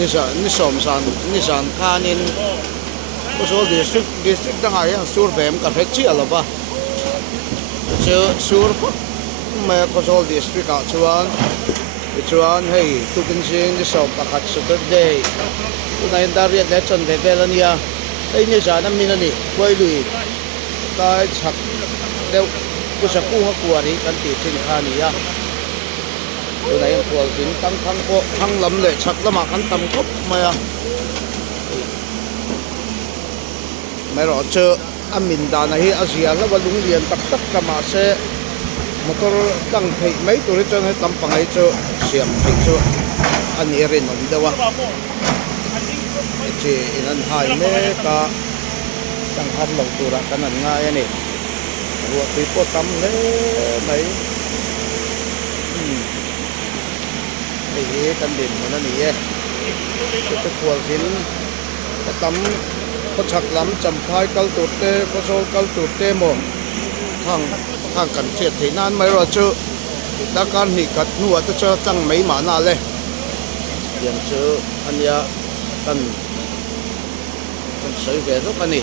nisan khanin Kusol district đang ai sur bem cả phết chi alo ba sur mà Kusol district cả chuan hey tu kinh sinh đi sòng cả khát Saturday tu này đã riết để chân về về lần ya đây như giờ năm mình này quay lùi ta chắc đều cứ sẽ cua cua đi căn tiệt trên khan ya tu này em quay dính tăng lắm lệ chắc lắm mà căn tầm cốc mà mày rõ chưa anh mình đã này Asia là vẫn đúng liền tắc tắc cả mà sẽ motor tăng thấy mấy tuổi cho nên tầm bằng ấy cho xiêm thì cho anh ấy rồi nó đi đâu à chỉ anh hai mấy cả tăng hạt lẩu tuổi ra cái này ngay này ruột thì có tắm lấy mấy cái căn điểm của nó này cái quần kín cái tắm có chắc lắm chầm phai câu tụt tê có số câu tụt tê một thằng cần triệt thì nan mấy rồi chứ đã can hỉ cắt nua tôi cho tăng mấy mã nào lên điểm chứ anh ya cần sấy về rất là nỉ